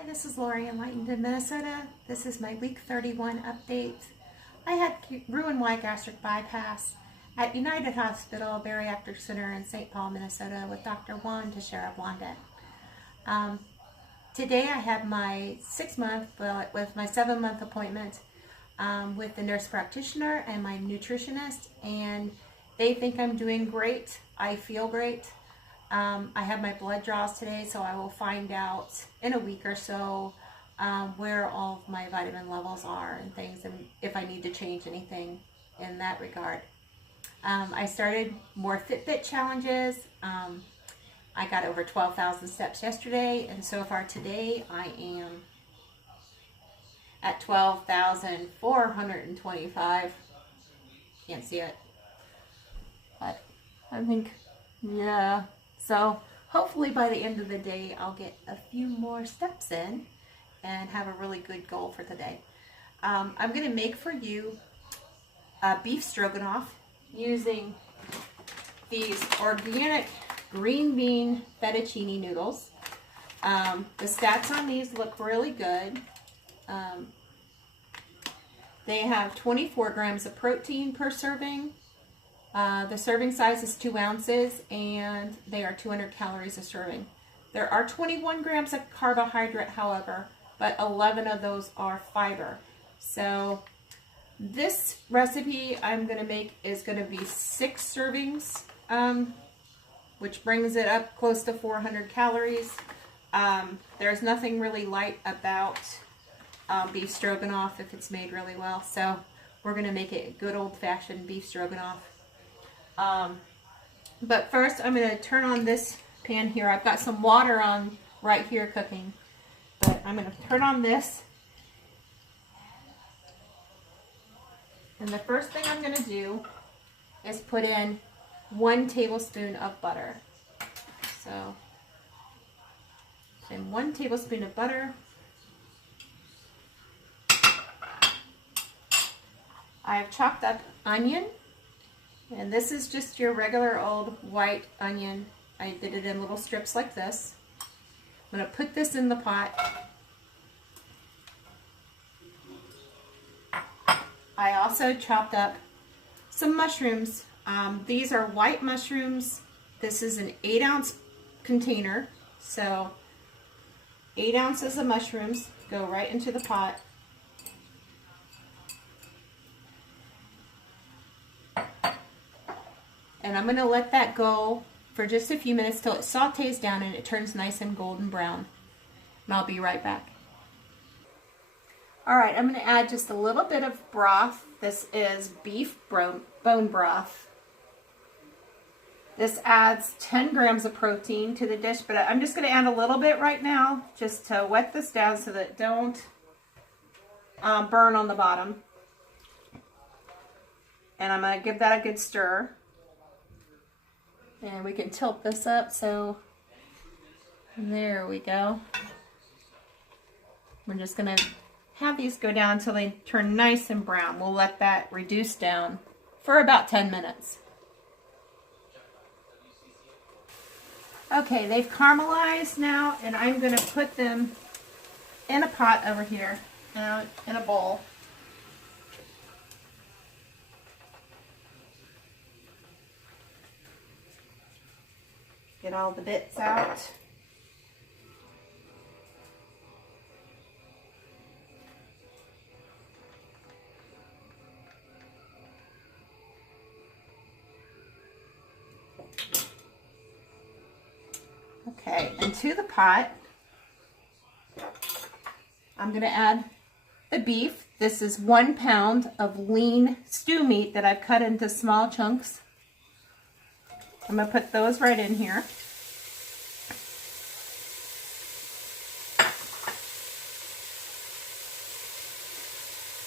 Hi, this is Lori in Lighton, Minnesota. This is my week 31 update. I had RNY gastric bypass at United Hospital Bariatric Center in St. Paul, Minnesota with Dr. Juan Teixeira Blondin. Today I have my 7-month appointment with the nurse practitioner and my nutritionist, and they think I'm doing great. I feel great. I have my blood draws today, so I will find out in a week or so where all of my vitamin levels are and things, and if I need to change anything in that regard. I started more Fitbit challenges. I got over 12,000 steps yesterday, and so far today I am at 12,425. Can't see it, but I think, yeah. So hopefully by the end of the day, I'll get a few more steps in and have a really good goal for today. I'm going to make for you a beef stroganoff using these organic green bean fettuccine noodles. The stats on these look really good. They have 24 grams of protein per serving. The serving size is 2 ounces, and they are 200 calories a serving. There are 21 grams of carbohydrate, however, but 11 of those are fiber. So this recipe I'm going to make is going to be 6 servings, which brings it up close to 400 calories. There's nothing really light about beef stroganoff if it's made really well. So we're going to make it a good old-fashioned beef stroganoff. But first I'm going to turn on this pan here. I've got some water on right here cooking, but I'm going to turn on this. And the first thing I'm going to do is put in 1 tablespoon of butter. So, in 1 tablespoon of butter. I have chopped up onion. And this is just your regular old white onion. I did it in little strips like this. I'm going to put this in the pot. I also chopped up some mushrooms. These are white mushrooms. This is an 8-ounce container. So 8 ounces of mushrooms go right into the pot. And I'm going to let that go for just a few minutes till it sautés down and it turns nice and golden brown. And I'll be right back. Alright, I'm going to add just a little bit of broth. This is beef bone broth. This adds 10 grams of protein to the dish, but I'm just going to add a little bit right now just to wet this down so that it don't burn on the bottom. And I'm going to give that a good stir. And we can tilt this up, so there we go. We're just going to have these go down until they turn nice and brown. We'll let that reduce down for about 10 minutes. Okay, they've caramelized now, and I'm going to put them in a pot over here, in a bowl. Get all the bits out. Okay, and to the pot, I'm going to add the beef. This is 1 pound of lean stew meat that I've cut into small chunks. I'm going to put those right in here.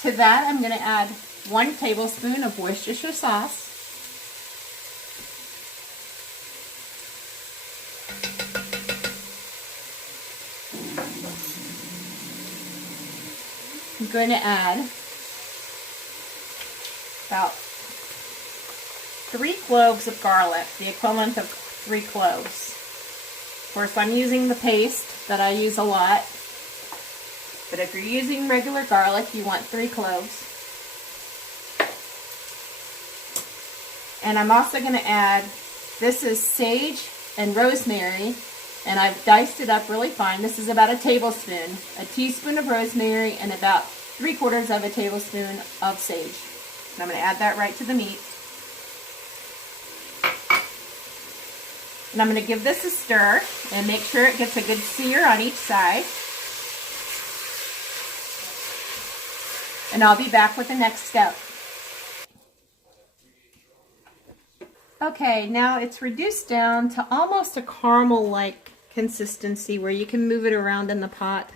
To that, I'm going to add 1 tablespoon of Worcestershire sauce. I'm going to add about 3 cloves of garlic, the equivalent of 3 cloves. Of course, I'm using the paste that I use a lot. But if you're using regular garlic, you want 3 cloves. And I'm also going to add, this is sage and rosemary, and I've diced it up really fine. This is about a tablespoon, a teaspoon of rosemary, and about 3/4 of a tablespoon of sage. And I'm going to add that right to the meat. And I'm going to give this a stir and make sure it gets a good sear on each side. And I'll be back with the next step. Okay, now it's reduced down to almost a caramel-like consistency where you can move it around in the pot.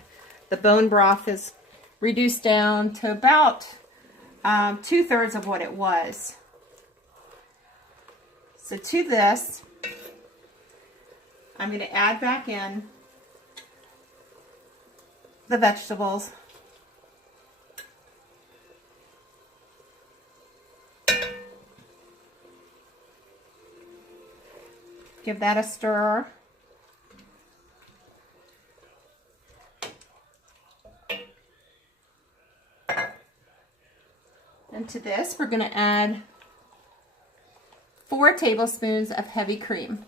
The bone broth is reduced down to about 2/3 of what it was. So to this, I'm going to add back in the vegetables. Give that a stir. And to this, we're going to add 4 tablespoons of heavy cream.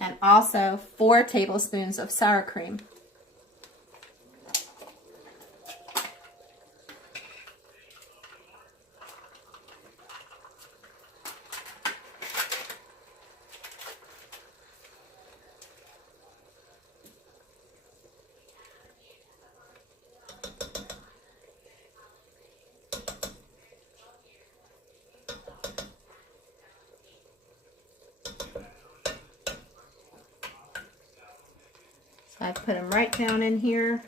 And also 4 tablespoons of sour cream. I've put them right down in here.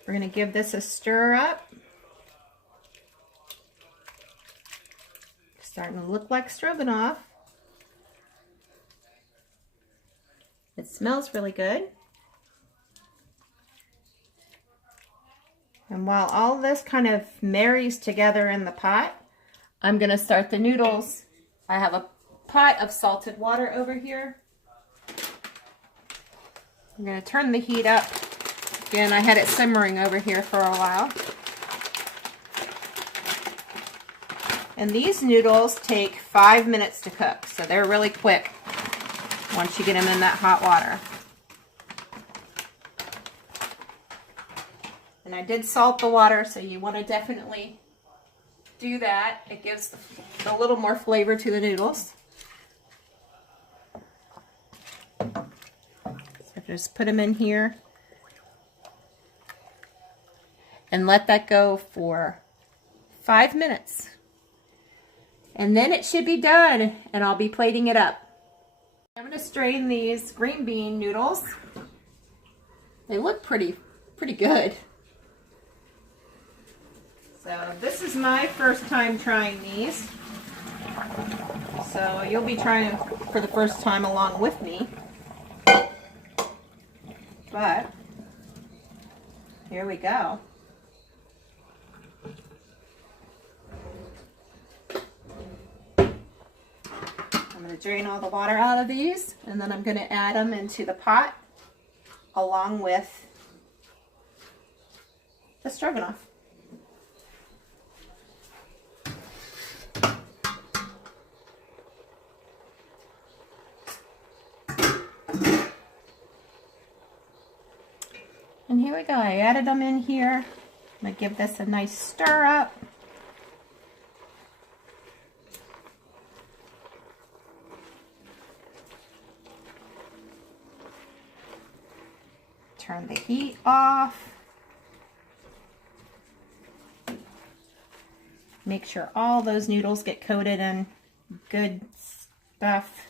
We're going to give this a stir up. It's starting to look like stroganoff. It smells really good. And while all this kind of marries together in the pot, I'm going to start the noodles. I have a pot of salted water over here. I'm going to turn the heat up. Again, I had it simmering over here for a while. And these noodles take 5 minutes to cook, so they're really quick once you get them in that hot water. And I did salt the water, so you want to definitely do that. It gives a little more flavor to the noodles. Just put them in here and let that go for 5 minutes. And then it should be done, and I'll be plating it up. I'm going to strain these green bean noodles. They look pretty good. So this is my first time trying these. So you'll be trying for the first time along with me. But here we go. I'm going to drain all the water out of these, and then I'm going to add them into the pot along with the stroganoff. And here we go. I added them in here. I'm going to give this a nice stir up. Turn the heat off. Make sure all those noodles get coated in good stuff.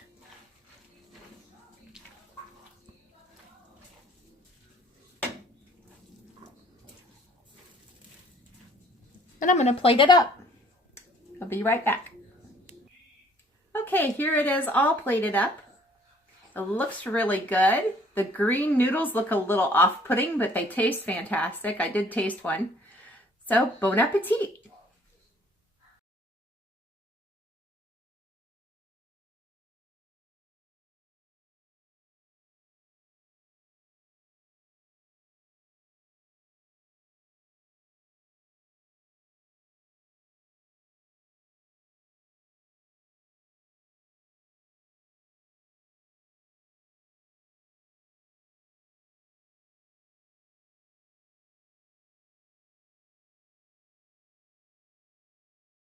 And I'm going to plate it up. I'll be right back. Okay, here it is all plated up. It looks really good. The green noodles look a little off-putting, but they taste fantastic. I did taste one. So, bon appetit.